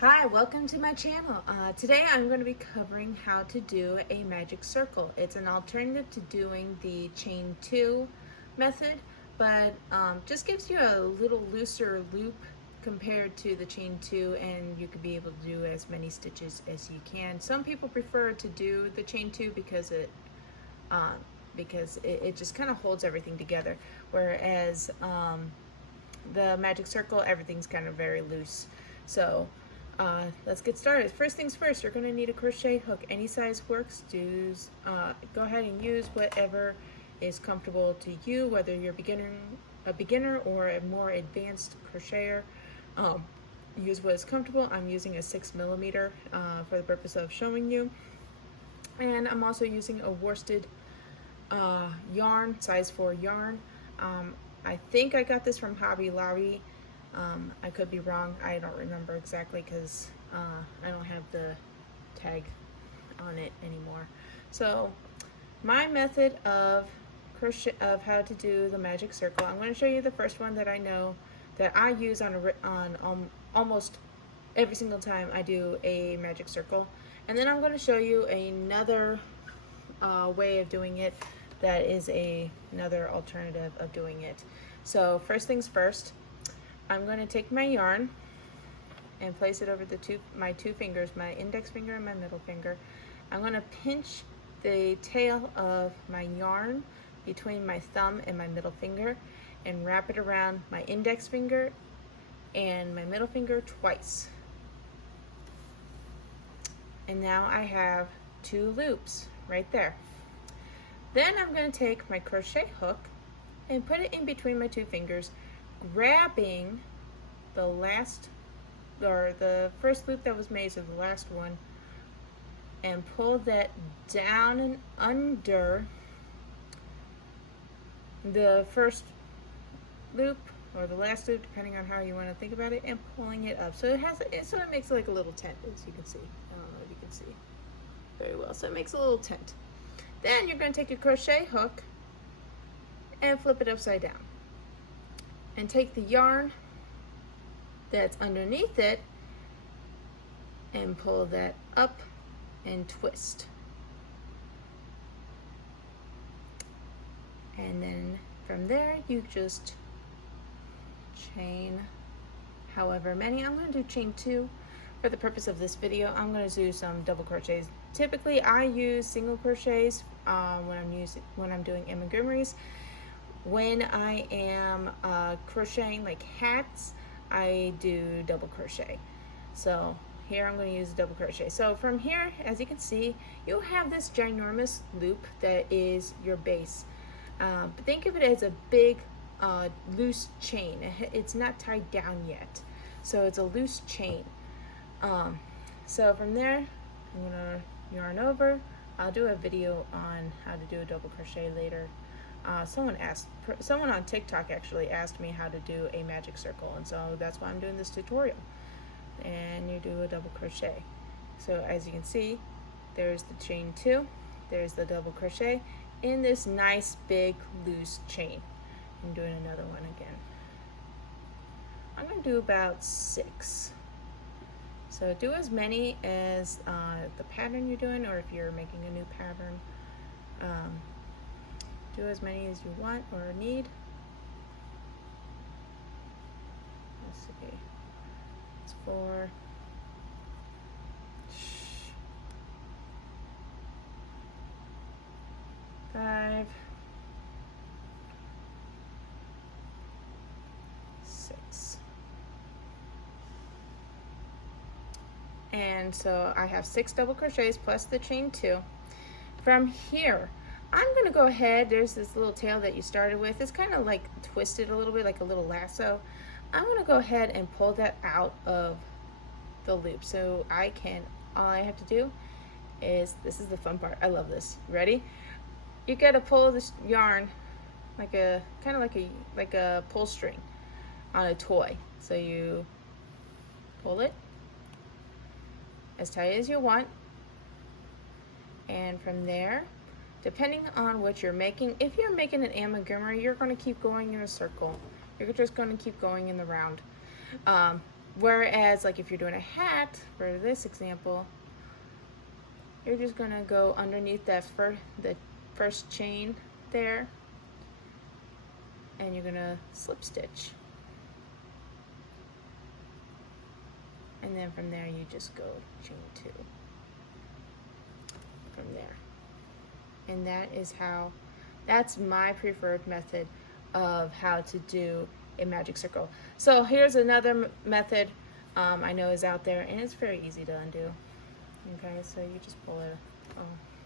Hi, welcome to my channel. Today I'm going to be covering how to do a magic circle. It's an alternative to doing the chain 2 method, but just gives you a little looser loop compared to the chain 2, and you could be able to do as many stitches as you can. Some people prefer to do the chain 2 because it just kind of holds everything together, whereas the magic circle, everything's kind of very loose. So let's get started. First things first, you're going to need a crochet hook. Any size works. Go ahead and use whatever is comfortable to you, whether you're a beginner or a more advanced crocheter. Use what is comfortable. I'm using a 6mm for the purpose of showing you. And I'm also using a worsted yarn, size 4 yarn. I think I got this from Hobby Lobby. I could be wrong. I don't remember exactly because I don't have the tag on it anymore. So my method of how to do the magic circle, I'm going to show you the first one that I know that I use on almost every single time I do a magic circle, and then I'm going to show you another way of doing it that is another alternative of doing it. So first things first, I'm going to take my yarn and place it over my two fingers, my index finger and my middle finger. I'm going to pinch the tail of my yarn between my thumb and my middle finger and wrap it around my index finger and my middle finger twice. And now I have 2 loops right there. Then I'm going to take my crochet hook and put it in between my 2 fingers, grabbing the first loop that was made, so the last one, and pull that down and under the first loop or the last loop, depending on how you want to think about it, and pulling it up. So it makes like a little tent, as you can see. I don't know if you can see very well. So it makes a little tent. Then you're going to take your crochet hook and flip it upside down. And take the yarn that's underneath it and pull that up and twist. And then from there, you just chain however many. I'm going to do chain 2 for the purpose of this video. I'm going to do some double crochets. Typically, I use single crochets when I'm doing amigurumis. When I am crocheting like hats, I do double crochet. So here I'm going to use double crochet. So from here, as you can see, you have this ginormous loop that is your base. But think of it as a big loose chain. It's not tied down yet, so it's a loose chain. So from there, I'm going to yarn over. I'll do a video on how to do a double crochet later. Someone on TikTok actually asked me how to do a magic circle, and so that's why I'm doing this tutorial. And you do a double crochet. So as you can see, there's the chain 2, there's the double crochet in this nice big loose chain. I'm doing another one again. I'm going to do about 6. So do as many as the pattern you're doing, or if you're making a new pattern, do as many as you want or need. Let's see. It's 4. 5. 6. And so I have 6 double crochets plus the chain 2. From here, I'm going to go ahead, there's this little tail that you started with. It's kind of like twisted a little bit, like a little lasso. I'm going to go ahead and pull that out of the loop. So all I have to do is, this is the fun part. I love this. Ready? You got to pull this yarn like a pull string on a toy. So you pull it as tight as you want, and from there, depending on what you're making, if you're making an amigurumi, you're going to keep going in a circle. You're just going to keep going in the round. Whereas like if you're doing a hat, for this example, you're just gonna go underneath the first chain there, and you're gonna slip stitch. And then from there you just go chain 2 from there. And that's my preferred method of how to do a magic circle. So here's another method I know is out there, and it's very easy to undo. Okay, so you just pull it. Oh,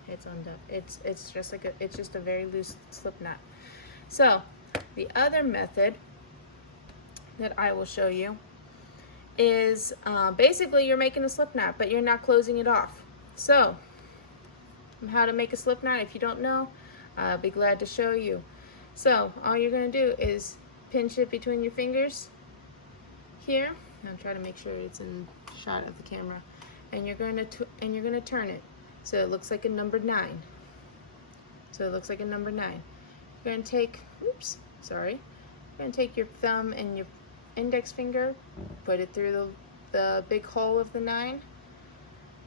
it's undone. It's just a very loose slip knot. So the other method that I will show you is basically you're making a slip knot, but you're not closing it off. So how to make a slip knot, if you don't know, I'll be glad to show you. So all you're going to do is pinch it between your fingers here. I'll try to make sure it's in shot of the camera, and you're going to turn it so it looks like a number 9. So it looks like a number 9. You're going to take, you're going to take your thumb and your index finger, put it through the big hole of the 9,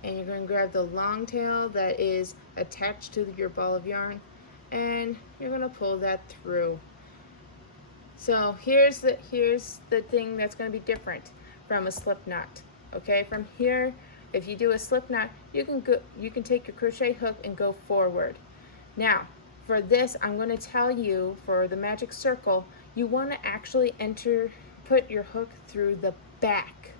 and you're going to grab the long tail that is attached to your ball of yarn, and you're going to pull that through. So here's the thing that's going to be different from a slip knot. Okay, from here, if you do a slip knot, you can take your crochet hook and go forward. Now for this, I'm going to tell you, for the magic circle, you want to actually put your hook through the back,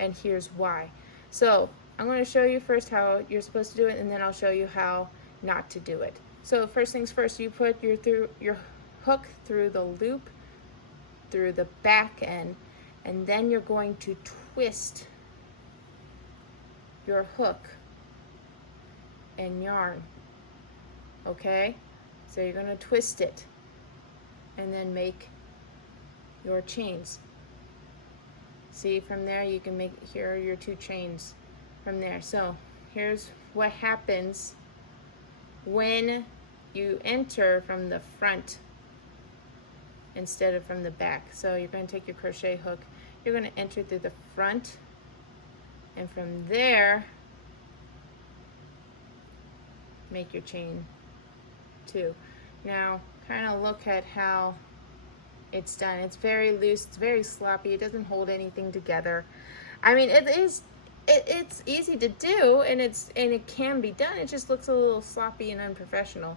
and here's why. So I'm going to show you first how you're supposed to do it, and then I'll show you how not to do it. So first things first, you put your hook through the loop, through the back end, and then you're going to twist your hook and yarn. Okay, so you're going to twist it and then make your chains. See, from there you can make, here are your 2 chains from there. So here's what happens when you enter from the front instead of from the back. So you're going to take your crochet hook, you're going to enter through the front, and from there make your chain 2. Now kind of look at how it's done. It's very loose, it's very sloppy, it doesn't hold anything together. I mean, it's easy to do, and it can be done. It just looks a little sloppy and unprofessional,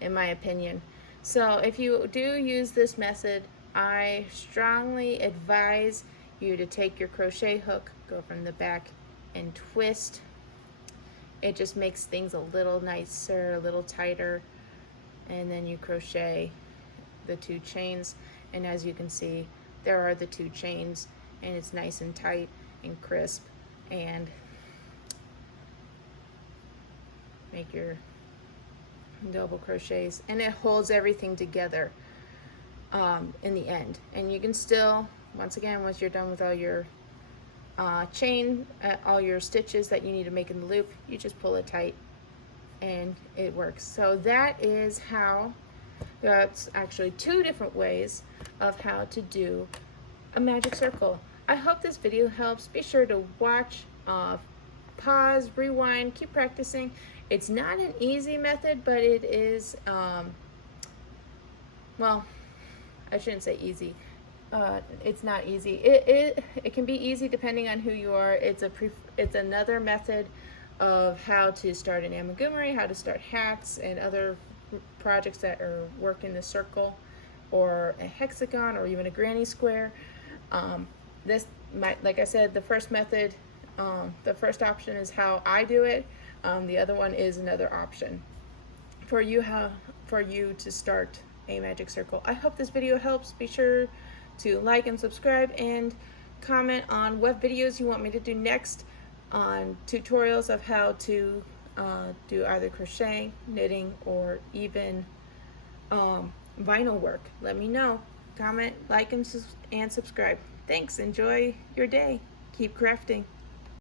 in my opinion. So if you do use this method, I strongly advise you to take your crochet hook, go from the back, and twist. It just makes things a little nicer, a little tighter, and then you crochet the 2 chains, and as you can see, there are the 2 chains, and it's nice and tight and crisp, and make your double crochets, and it holds everything together in the end. And you can still, once again, once you're done with all your all your stitches that you need to make in the loop, you just pull it tight and it works. So that is how, that's actually 2 different ways of how to do a magic circle. I hope this video helps. Be sure to watch, pause, rewind, keep practicing. It's not an easy method, but it is, well, I shouldn't say easy. It's not easy. It can be easy depending on who you are. It's another method of how to start an amigurumi, how to start hats and other projects that work in the circle or a hexagon or even a granny square. Like I said, the first method, the first option is how I do it. The other one is another option for you to start a magic circle. I hope this video helps. Be sure to like and subscribe and comment on what videos you want me to do next on tutorials of how to do either crochet, knitting, or even vinyl work. Let me know. Comment, like, and subscribe. Thanks. Enjoy your day. Keep crafting.